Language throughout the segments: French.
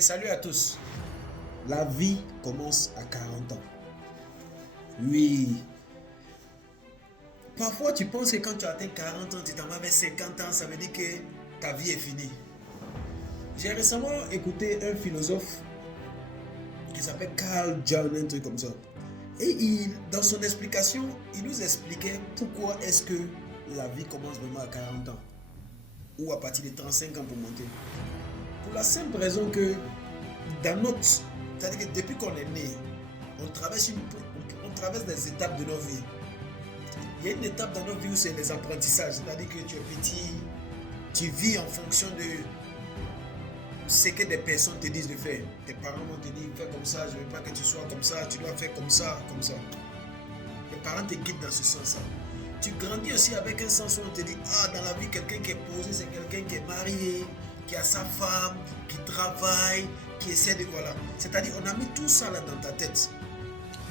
Salut à tous. La vie commence à 40 ans. Oui. Parfois, tu penses que quand tu atteins 40 ans, tu t'en vas vers 50 ans, ça veut dire que ta vie est finie. J'ai récemment écouté un philosophe qui s'appelle Carl Jung, un truc comme ça. Et dans son explication, il nous expliquait pourquoi est-ce que la vie commence vraiment à 40 ans. Ou à partir de 35 ans pour monter. Pour la simple raison que dans notre... C'est-à-dire que depuis qu'on est né, on traverse des étapes de nos vies. Il y a une étape dans nos vies où c'est les apprentissages. C'est-à-dire que tu es petit, tu vis en fonction de ce que des personnes te disent de faire. Tes parents vont te dire, fais comme ça, je ne veux pas que tu sois comme ça, tu dois faire comme ça, comme ça. Tes parents te guident dans ce sens-là. Tu grandis aussi avec un sens où on te dit, dans la vie, quelqu'un qui est posé, c'est quelqu'un qui est marié, qui a sa femme, qui travaille, qui essaie de... Voilà. C'est-à-dire, on a mis tout ça là dans ta tête.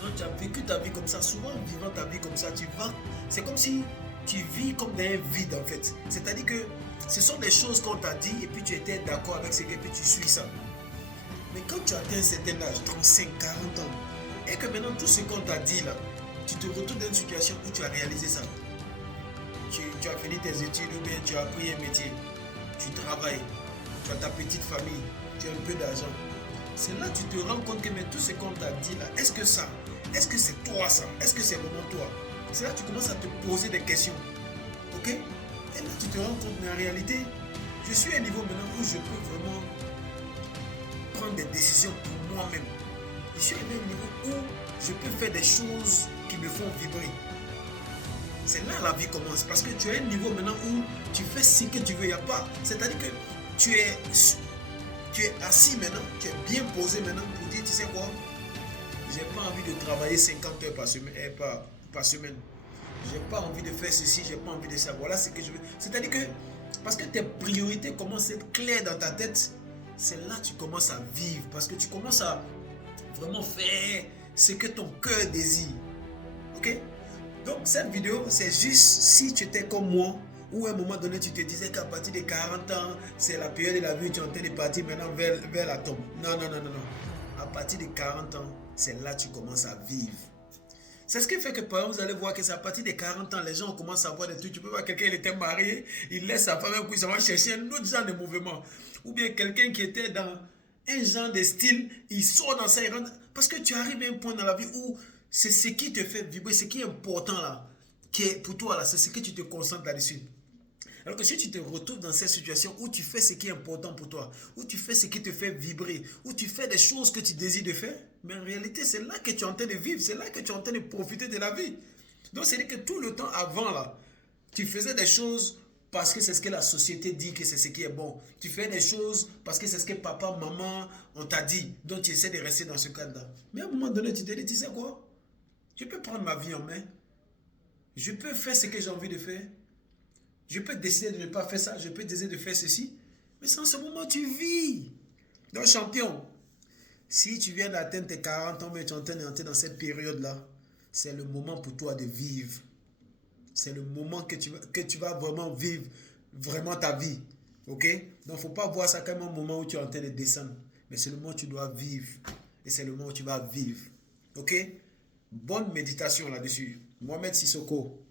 Donc, tu as vécu ta vie comme ça. Souvent, en vivant ta vie comme ça, tu vas... C'est comme si tu vis comme dans un vide, en fait. C'est-à-dire que ce sont des choses qu'on t'a dit et puis tu étais d'accord avec ce que puis tu suis ça. Mais quand tu atteins un certain âge, 35, 40 ans, et que maintenant, tout ce qu'on t'a dit là, tu te retrouves dans une situation où tu as réalisé ça. Tu as fini tes études ou bien tu as appris un métier. Tu travailles. Tu as ta petite famille. Tu as un peu d'argent. C'est là que tu te rends compte que mais tout ce qu'on t'a dit là, est-ce que c'est toi ça? Est-ce que c'est vraiment toi? C'est là que tu commences à te poser des questions. Ok? Et là tu te rends compte, mais en réalité, je suis à un niveau maintenant où je peux vraiment prendre des décisions pour moi-même. Je suis à un niveau où je peux faire des choses qui me font vibrer. C'est là la vie commence. Parce que tu as un niveau maintenant où tu fais ce que tu veux. Il n'y a pas. C'est-à-dire que tu es assis maintenant, tu es bien posé maintenant pour dire, tu sais quoi, j'ai pas envie de travailler 50 heures par semaine. J'ai pas envie de faire ceci, j'ai pas envie de ça. Voilà ce que je veux. C'est-à-dire que, parce que tes priorités commencent à être claires dans ta tête, c'est là que tu commences à vivre. Parce que tu commences à vraiment faire ce que ton cœur désire. Ok? Donc cette vidéo, c'est juste si tu étais comme moi, ou à un moment donné tu te disais qu'à partir de 40 ans, c'est la période de la vie où tu es en train de partir maintenant vers la tombe. Non. À partir de 40 ans, c'est là que tu commences à vivre. C'est ce qui fait que par exemple, vous allez voir que c'est à partir de 40 ans, les gens commencent à voir des trucs. Tu peux voir quelqu'un, il était marié, il laisse sa femme, et puis il va chercher un autre genre de mouvement. Ou bien quelqu'un qui était dans un genre de style, il sort dans ça, il rentre. Parce que tu arrives à un point dans la vie où c'est ce qui te fait vibrer, ce qui est important là, qui est pour toi là, c'est ce que tu te concentres là-dessus. Alors que si tu te retrouves dans cette situation où tu fais ce qui est important pour toi, où tu fais ce qui te fait vibrer, où tu fais des choses que tu désires de faire, mais en réalité, c'est là que tu es en train de vivre, c'est là que tu es en train de profiter de la vie. Donc, c'est-à-dire que tout le temps avant, là, tu faisais des choses parce que c'est ce que la société dit que c'est ce qui est bon. Tu fais des choses parce que c'est ce que papa, maman, on t'a dit. Donc, tu essaies de rester dans ce cadre-là. Mais à un moment donné, tu te dis, tu sais quoi? Je peux prendre ma vie en main. Je peux faire ce que j'ai envie de faire. Je peux décider de ne pas faire ça, je peux décider de faire ceci. Mais c'est en ce moment tu vis. Donc champion, si tu viens d'atteindre tes 40 ans, mais tu es en train d'entrer dans cette période-là, c'est le moment pour toi de vivre. C'est le moment que tu vas vraiment vivre vraiment ta vie. Ok? Donc il ne faut pas voir ça comme un moment où tu es en train de descendre. Mais c'est le moment où tu dois vivre. Et c'est le moment où tu vas vivre. Ok? Bonne méditation là-dessus. Mohamed Sissoko.